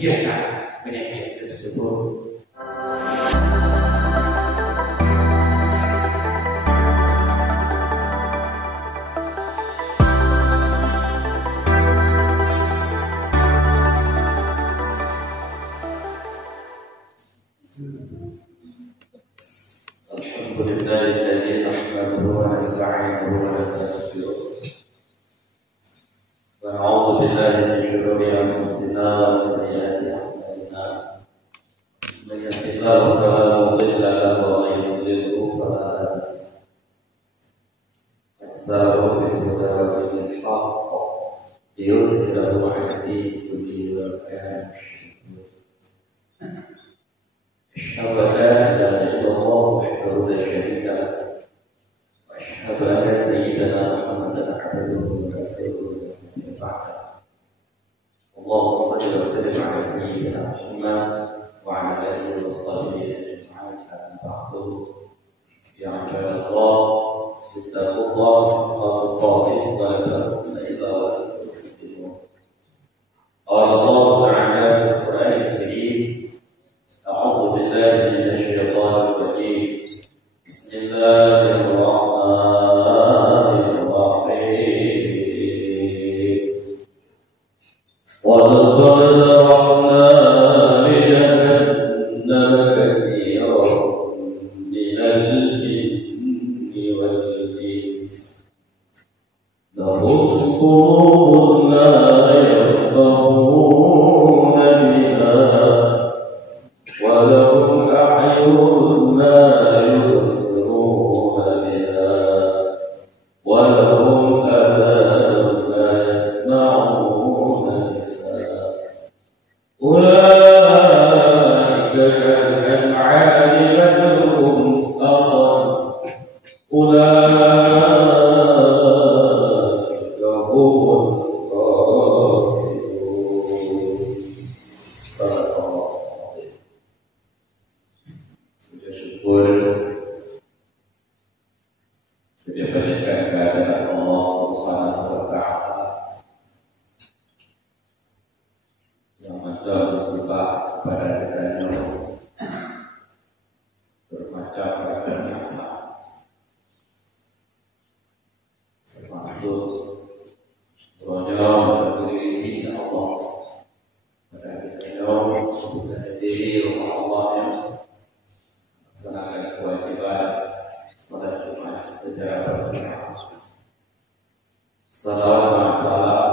disingkirkan penyakit tersebut. Alhamdulillahilladzi nahmaduhu wa nasta'inuhu wa nastaghfiruh wa na'udzu billahi min shururi anfusina wa sayyiati a'malina. Man yahdihillahu fala mudilla lahu wa man yudlilhu fala hadiya lahu. Assalamu alaikum warahmatullahi wabarakatuh. Yudhhiru 'ala dini kullihi wa kana musyrikun. أشهد أن لا إله إلا الله وحده لا شريك له وأشهد أن سيدنا محمدا عبده ورسوله بعد. اللهم صل وسلم على سيدنا محمد وعلى آله وصحبه أجمعين. أما بعد يا عباد الله اتقوا الله حق تقاته ولا تموتن إلا وأنتم مسلمون. قال الله تعالى في القرآن الكريم: أعوذ بالله من الشيطان الرجيم. بسم الله الرحمن الرحيم. ولقد ذرأنا لجهنم كثيرا من الجن والإنس لهم قلوب لا يفقهون بها ولهم أعين لا يبصرون بها ولهم آذان لا يسمعون بها أولئك كالأنعام بل هم أضل أولئك هم الغافلون. صدق الله. Sudah berikan kehadiran Allah Subhanahu wa Ta'ala yang ada bersifat kepada kita bermacam-macam nikmat, termasuk rojal berdiri sini Allah pada kita sudah diri rumah Allah yang melaksanakan kewajiban salat Jumat secara berjamaah. Salawat dan salam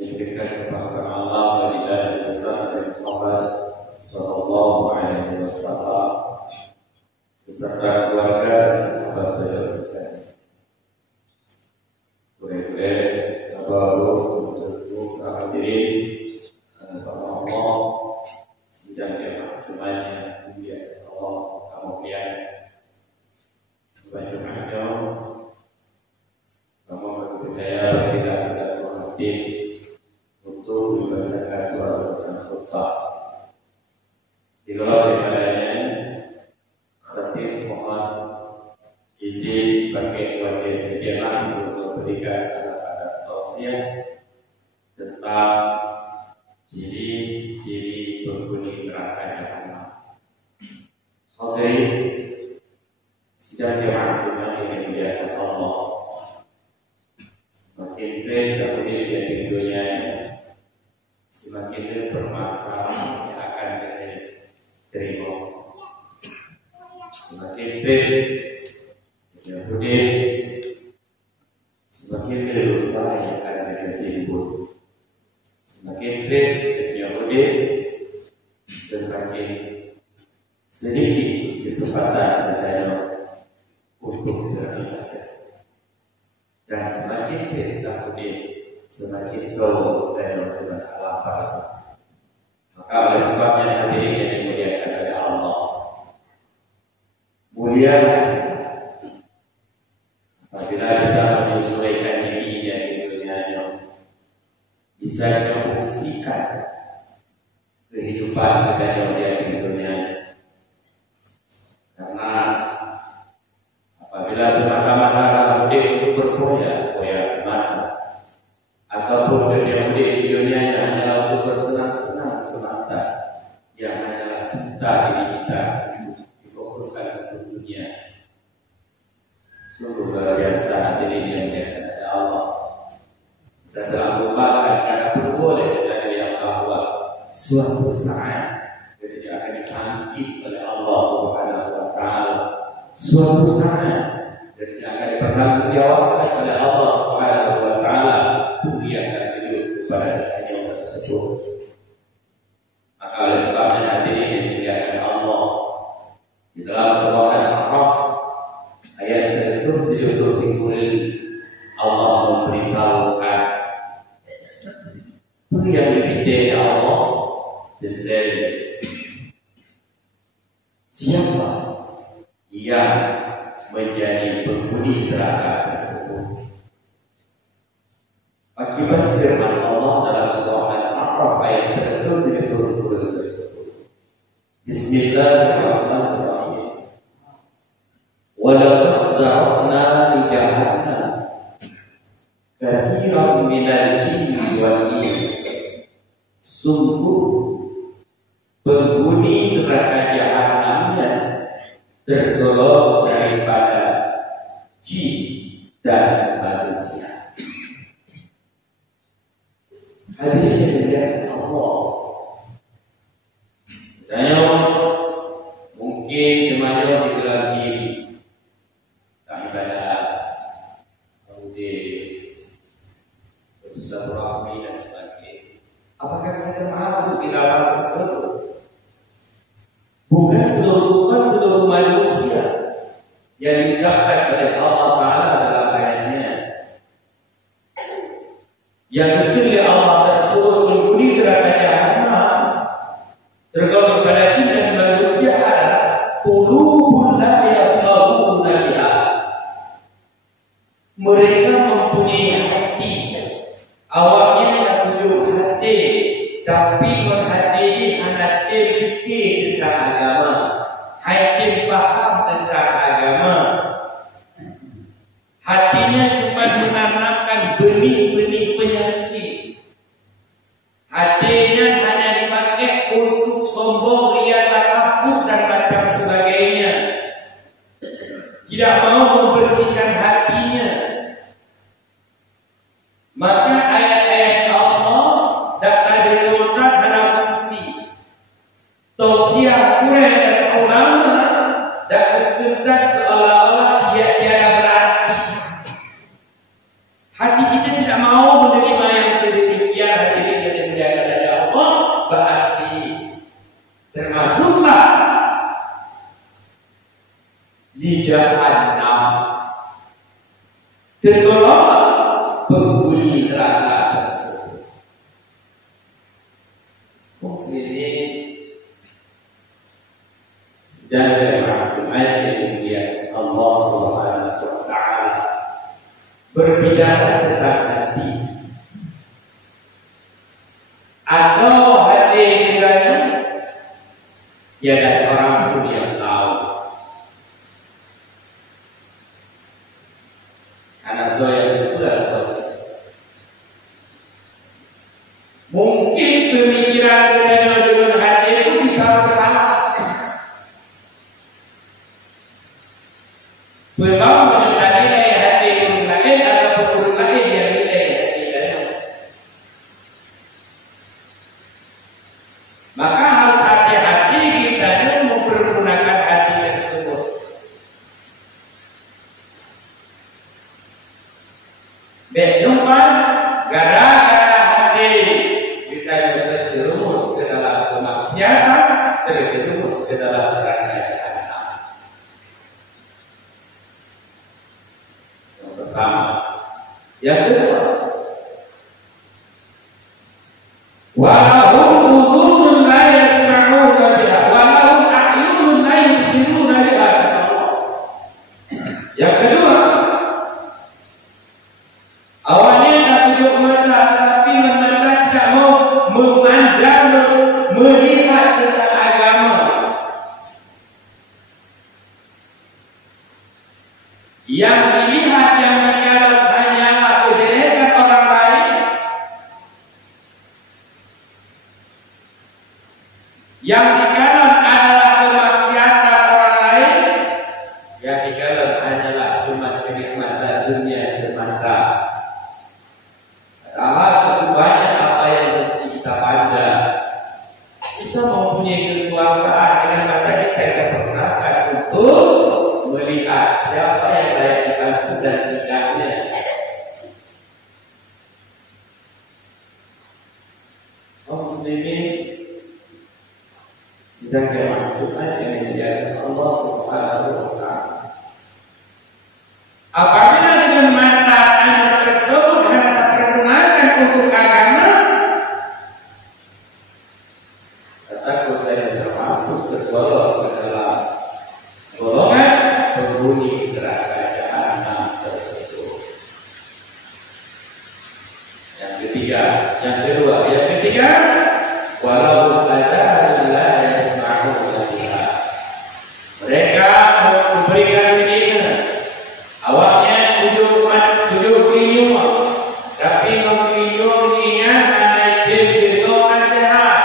diberikan kepada Allah dari besar dari Muhammad sallallahu alaihi wasallam beserta keluarga dan sahabat beliau sekalian. Murid-murid baru untuk hadirin kepada Allah sidang jamaah Jumat yang mulia Allah kemudian baju hijau kamu berbicara tidak sudah mengerti untuk membacakan dua bacaan khutbah. Di luar daripadanya khatib mohon izin bagi wakil sediaan untuk memberikan saran tausiah tentang ciri-ciri penghuni neraka jahanam. Hadirin sidang jamaah Jumat yang dimuliakan Allah, semakin terdahulu dari dunia semakin bermasalah yang akan diterima. Semakin Yahudi semakin dosa yang akan timbul. Semakin Yahudi semakin sedikit kesempatan dalam untuk beribadah, dan semakin Yahudi semakin jauh dalam beribadah pada. Maka oleh sebabnya hadirin yang dimuliakan oleh Allah, mulia apabila bisa menyesuaikan diri dari dunianya, bisa memfungsikan kehidupan kita di dunia. Karena apabila semata-mata untuk berfoya semata, ataupun dunia di dunia adalah diri kita difokuskan ke dunia. Sungguh luar biasa diri yang ada Allah. Dan telah merupakan karena boleh dari yang bahwa suatu saat ketika akan dipanggil oleh Allah Subhanahu wa Ta'ala, suatu saat ketika akan dipertanggungjawabkan oleh Allah Subhanahu wa Ta'ala, dunia akan hidup kepada yang tersebut. Maka oleh sebabnya hadirin yang dimuliakan Allah, di dalam surah Al-A'raf ayat 77 Allah memberitahukan yang diminta Allah dan siapa yang menjadi penghuni neraka tersebut. Akibat firman Allah dalam surah Al-A'raf ayat 77 tersebut. Bismillahirrahmanirrahim. Wa laqad da'awna li jahannam kathiran minal jinni wal ins. Sungguh penghuni neraka Jahannamnya tergolong daripada jin dan manusia. Hadirin yang Allah, saya mungkin kemarin digelar di ibadah, kemudian bersilaturahmi dan sebagainya. Apakah kita masuk di dalam tersebut? Bukan seluruh manusia yang diucapkan oleh Allah Ta'ala dalam ayatnya. Yang ketika Allah tersebut menghuni neraka Jahannam tergolong pada jin dan manusia adalah qulubun la yafqahuna biha. Mereka mempunyai hati, awalnya tidak tunjuk hati, tapi hati ini hati fikir tentang agama, hati paham tentang agama. Hatinya cuma menanamkan benih-benih penyakit. Hatinya hanya dipakai untuk sombong, ria, takabur dan macam sebagainya. Tidak mau membersihkan hatinya. Maka ayat-ayat Allah dapat diletakkan dalam fungsi tausiah Quran dan ulama dan berkata seolah-olah dia tiada berarti. Hati kita tidak mau menerima yang sedemikian. Hadirin yang dimuliakan oleh Allah, berarti termasuklah di Jahannam, tergolong penghuni neraka tersebut. Muslimin dan rahmat yang Allah Subhanahu wa Ta'ala berbicara tentang hati atau hati kita tiada seorang pun yang tahu. Anak tua yang betul tahu. Mungkin pemikiran dengan hati itu bisa bersalah. Memang mengenai nilai hati yang lain atau huruf lain yang nilai hati lain. Maka harus hati-hati kita mempergunakan hati tersebut. Berjumpa gara-gara hati kita terjerumus ke dalam kemaksiatan, terjerumus ke dalam neraka Jahannam. Yang pertama, yang kedua, walahum udhunun la yasma'una biha, walahum a'yunun la yubsiruna biha. Yang kedua, awalnya tak tunjuk mata, tapi mata tidak mau memandang, melihat tentang agama. Yang dilihat, yang digarap hanyalah kejelekan orang lain. Yang digarap adalah Tuhan yang dijaga Allah Subhanahu wa Ta'ala. Apabila dengan mata anak tersebut hendak terpergunakan untuk agama, takut dan termasuk tergolong ke dalam golongan penghuni neraka jahanam tersebut. Yang ketiga, walau ada la yasma'una biha. Mereka memberikan telinga, awaknya tujuh keliling, tapi mengkelilingnya hanya dengar nasihat,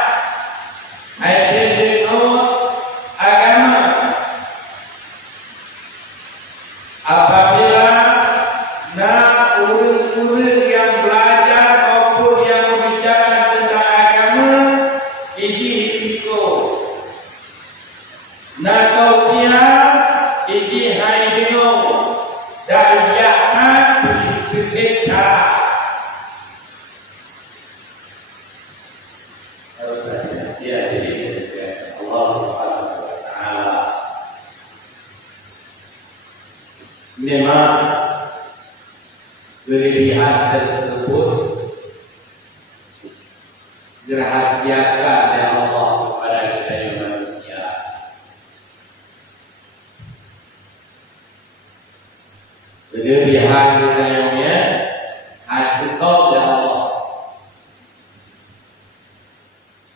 hanya dengar agama. Apabila nak urang-urang yang belajar maupun yang berbicara tentang agama, ini ikut. Nak tausiah, ini hanya dengar. Dan jangan berbicara. Harus hati-hati Allah Subhanahu wa Ta'ala. Memang kelebihan tersebut dirahasiakan oleh Allah kepada kita yang manusia. Kelebihan kita yang hakikat dari Allah.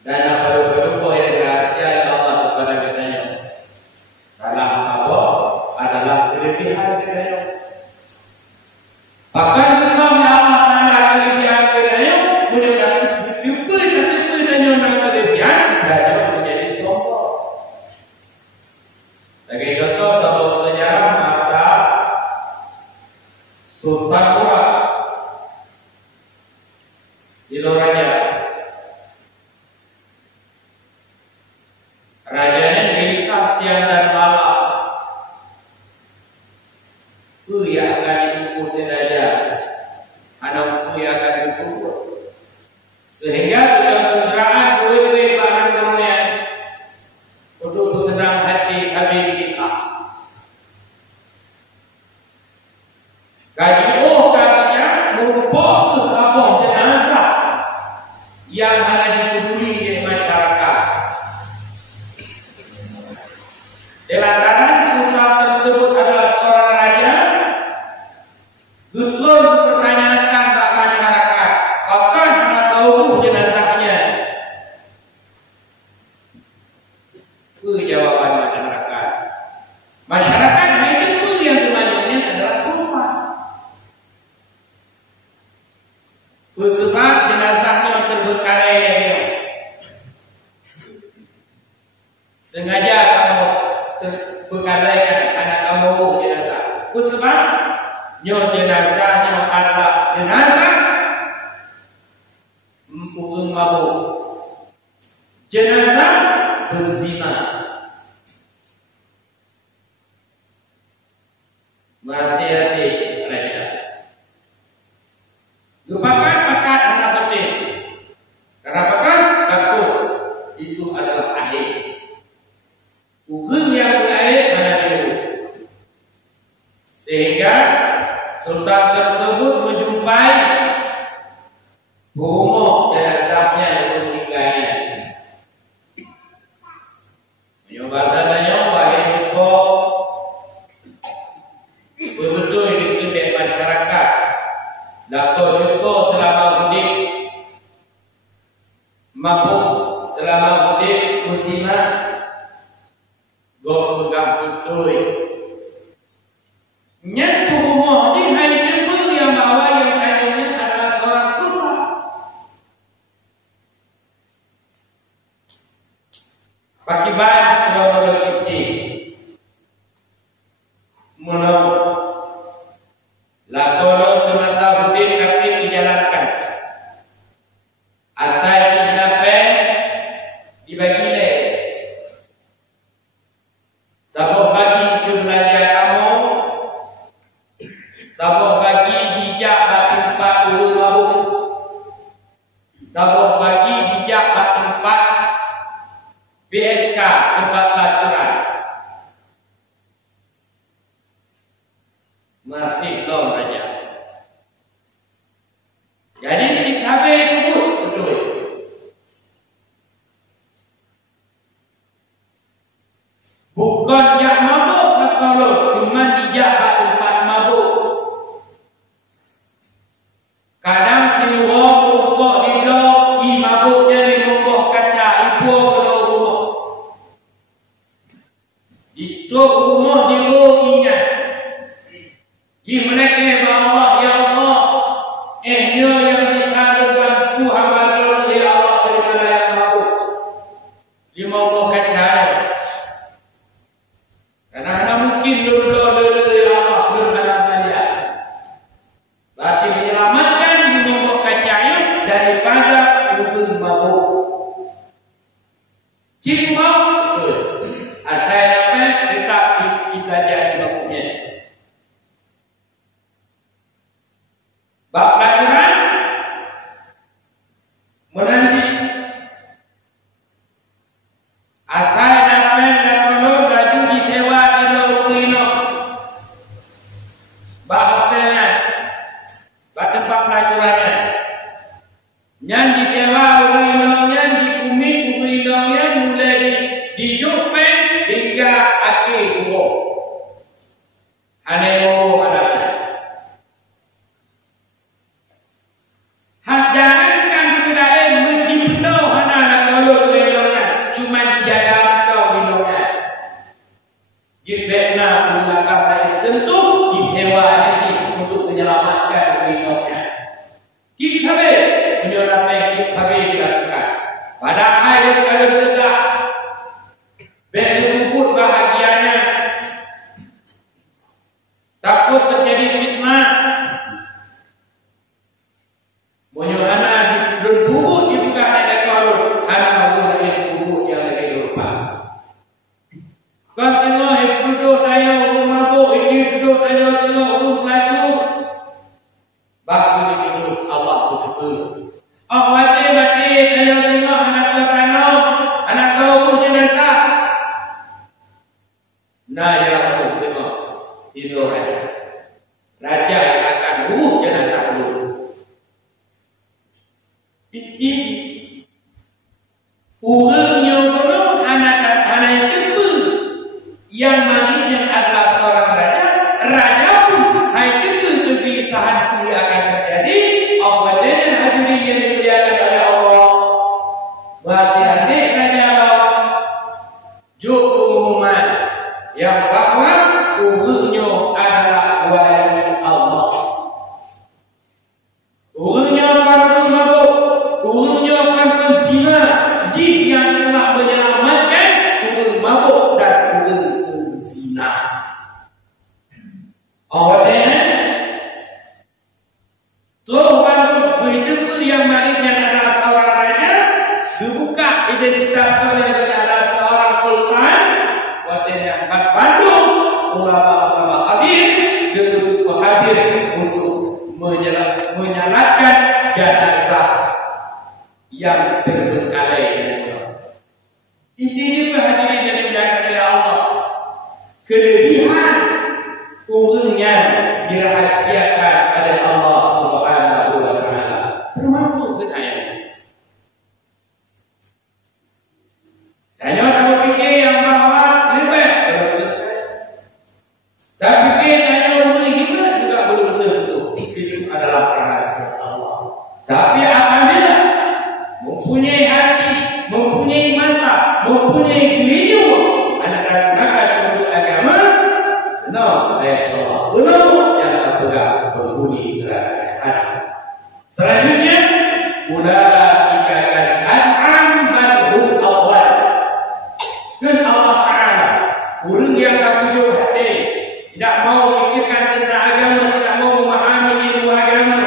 Dan apa-apa yang dirahasiakan Allah kepada kita yang dalam apa adalah kelebihan kita yang. Bahkan Islam yang adalah kelebihan kita yang boleh juga dan yang kelebihan Dan menjadi sombong. sebagai contoh dalam sejarah masa Sultan Murad di Loraja. Rajanya gelisah siang dan malam. Yang akan dipukul di raja, anak yang akan dipukul. Sehingga ketenteraan duit-duit barang dunia untuk bersenang hati habis kita. Gaji katanya merupakan sebuah jenazah yang hanya dipeduli di masyarakat. Lantaran sultan tersebut adalah seorang raja, betul dipertanyakan bagi masyarakat, kapan anda tahu jenazahnya? Jawaban masyarakat. Masyarakat itu yang temannya adalah sultan. Sebab jenazahnya terbengkalai dia. Sengaja kamu terbengkalaikan anak kamu jenazah. Sebab jenazahnya adalah jenazah urang mabuk, jenazah berzina. Berhati-hati raja. Lupakan pakat anda penting. Karena pakat takut itu adalah akhir. Urang yang berakhir mana dulu. Sehingga sultan tersebut menjumpai rumah jenazahnya yang meninggalnya. Menyobatkannya wahai joko betul dikendek masyarakat. Lako joko selama hidup mabuk, selama hidup muslimah, go pegang betul. Nyat rumah ni hai tebel yang bawa yang kayunya adalah seorang sultan. Pakiban kalau istri menurut lakonon semasa hidup kami dijalankan. Atai dinapai dibagi leh. Sabuk bagi ke belanja kamu, sabuk bagi dijak tempat urut mabuk, sabuk bagi dijak tempat BSK tempat Bukan yang mabuk nak kalau cuma dijak tempat mabuk. Kadang di rumah di blok, i mabuknya di rumah kaca, ibu kalau rumah. Itu rumah di rohinya. Di mereka Allah ya Allah, ehnya yang dikandungkan Tuhan Allah ya Allah segala yang mabuk. Di rumah kaca. Karena ada mungkin dulu ya Allah berharap dia. Berarti menyelamatkan di rumah kacanya daripada hubung mabuk. Cuma betul. Asal apa tetap dipelajari mabuknya. Bab pelajaran menanti. Asal apa dan kalau gaji disewa kilo. Bab hotelnya. Bab tempat pelajarannya. Yang disewa kilo-nya dikumit kilo-nya mulai dijupen hingga akhir umur. Aneh umur anaknya. Jangankan kedai mendipenuh anak-anak kalau kilo-nya cuma dijaga atau kilo-nya. Jibetna belakang dari sentuh disewa lagi untuk menyelamatkan kilo-nya. Kita penyelamat yang kita dilakukan. Pada akhir kalau tegak berluput bahagianya, takut terjadi fitnah. Menyuhana berbubut di buka ada kalau hana boleh bubut yang lagi lupa. Kan tengok duduk daya mabuk, ini duduk daya tengok pelacur. Bakal hidup Allah betul. Oh mati daya tengok anak terpanau, anak kau jenazah. Nah yang aku tengok hidup raja yang akan jenazah dulu. Ini urangnya belum anak yang kedua yang manggilnya adalah seorang raja pun hai kedua kegelisahan pula akan terjadi apabila hadirin yang dimuliakan oleh Allah. Berhati-hati raja pengumuman yang bahwa urangnya adalah wali Allah. Urangnya akan mabuk. Urangnya akan berzina jin yang telah menyelamatkan urang mabuk dan urang berzina. Awalnya Tuh Bandung berhidup yang maliknya adalah seorang raja, dibuka identitas olehnya adalah seorang sultan. Awalnya Bandung ulama-ulama hadir untuk hadir untuk menyalatkan jenazah yang terbengkalai dengan Allah. Ini hadirin yang dimuliakan oleh Allah. Kelebihan umurnya dirahasiakan oleh Allah Subhanahu wa taala. Termasuk ayat. Tanya kamu fikir yang bahwa lebih tapi tanya umur hidup juga belum tentu. Itu adalah rahasia Allah. Tapi apabila mempunyai hati, mempunyai mata, mempunyai telinga, anak-anak untuk agama, ayat Allah belum yang bergerak berbunyi hati. Selanjutnya, ulaika kal an'am bal hum adall. Dan Allah Taala, orang yang tak tujuh hati, tidak mau memikirkan tentang agama, tidak mau memahami ilmu agama,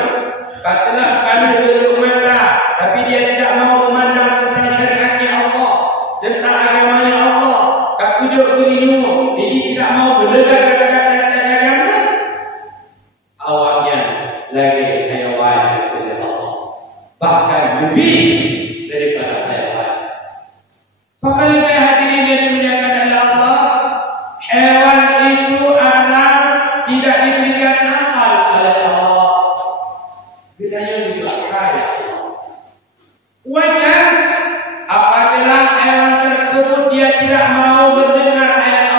katalah kalau tujuh mata, tapi dia tidak mau memandang tentang syariatnya Allah, tentang agamanya Allah, tak tujuh telinga, jadi tidak mau mendengar kata-kata agama, awalnya lagi hayawan oleh Allah, bahkan lebih daripada hayawan. Bahkan lebih hadirin yang dimuliakan oleh Allah, hewan itu adalah tidak diberikan akal oleh Allah. Bedanya juga kaya. Wajar apabila hewan tersebut dia tidak mau mendengar ayat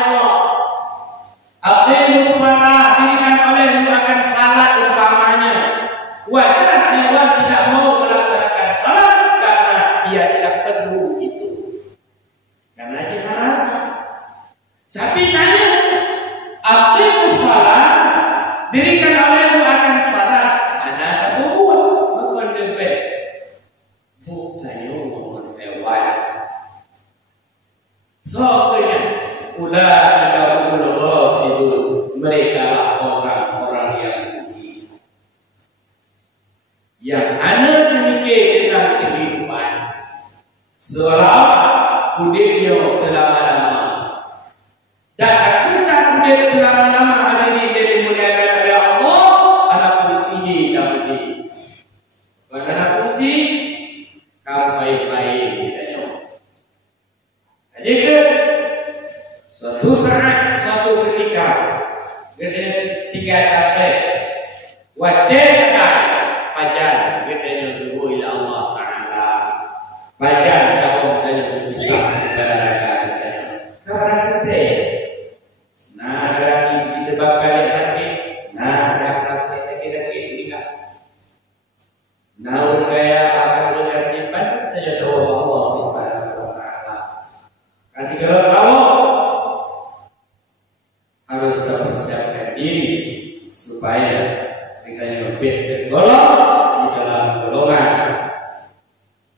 ulaika humul ghafilun, mereka orang-orang yang rugi, yang hanya memikir tentang kehidupan seolah-olah hidupnya selama-lama. Dan kita hidup selama-lama hari ini dimuliakan oleh Allah. Anak kursi dan budi. Pada anak kursi, kau baik-baik ditanya. Jadi ke suatu saat, suatu ketika, kita tiga kata, wajah kata, pajan, kita nyuruh ila Allah Taala. Pajan jauh dari susah kepada kita. Kabar kita. Nah, lagi ditebakkan yang hati. Nah, dapat kita juga. Nah, kaya akan berkatipan saja doa Allah Subhanahu wa taala. Kasih kalau tahu harus mempersiapkan diri supaya kita lebih tergolong di dalam golongan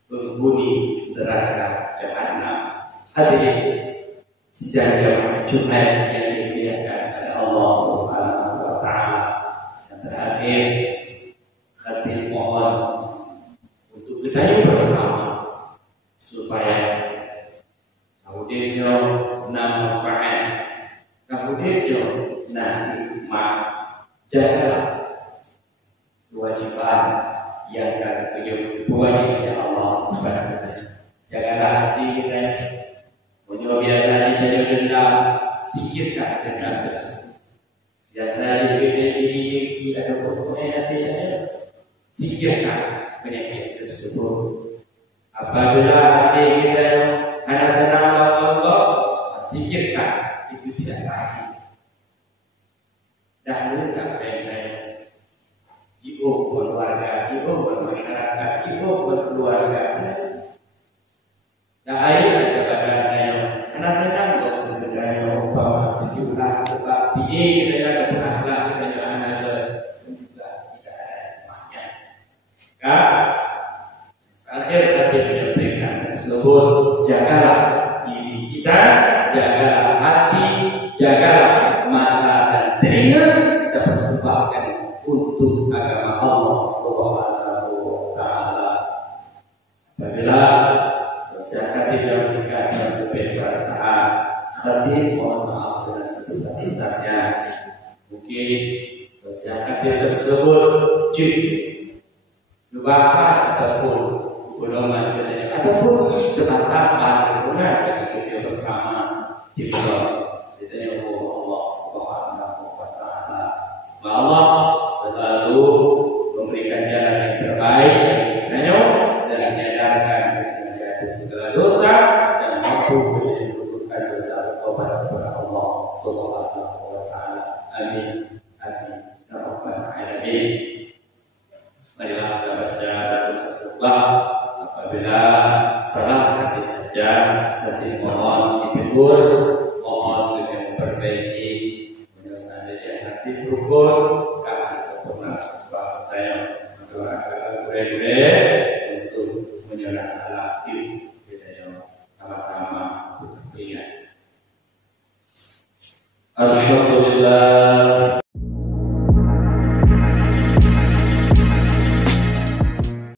penghuni neraka jahanam. Hadirin sidang jamaah Jumat yang dimuliakan oleh Allah Subhanahu wa taala. Yang terakhir, khatim mohon untuk kita bersama supaya audionya manfaat, audionya hikmah. Jagalah kewajiban yang akan kewajiban yang Allah berikan. Jagalah hati kita. Punya biasa dijadi dendam, singkirkan dendam tersebut. Biasa ini ada pokoknya hatinya, singkirkan penyakit tersebut. Apabila hati kita ada tenang Allah, singkirkan itu tidak lagi. Dahulukan baik-baik. Jika berkeluarga, jika bermasyarakat, jika berkeluarga. Dan air ada badannya, karena sedang berkeluarga bahwa jumlah sebab biaya kita ada penaslah kita ada juga tidak ada maknya. Akhir kata menyampaikan tersebut, jagalah diri kita, jagalah hati, jagalah mata dan telinga kita persembahkan untuk agama Allah Subhanahu wa taala. Apabila masyarakat yang singkat dan kebebasan, hati mohon maaf dengan sebesar-besarnya. Mungkin masyarakat tersebut lupakan ataupun golongan kerja ataupun sebatas hubungan dengan kita bersama di bawah ditanya Allah Subhanahu wa taala. Semoga Allah selalu memberikan jalan yang terbaik bagi kita dan menyadarkan dari segala dosa dan mampu menjadikan dosa bertobat kepada Allah Subhanahu wa taala. Amin. Amin. Ya rabbal alamin. Marilah kita baca doa. Apabila salah hati saja, hati mohon ditegur, mohon dengan memperbaiki. Menyelesaikan dari hati bersyukur, kami sempurna bahwa saya mendoakan untuk menyerahkan hati kita sama-sama ingat. Alhamdulillah.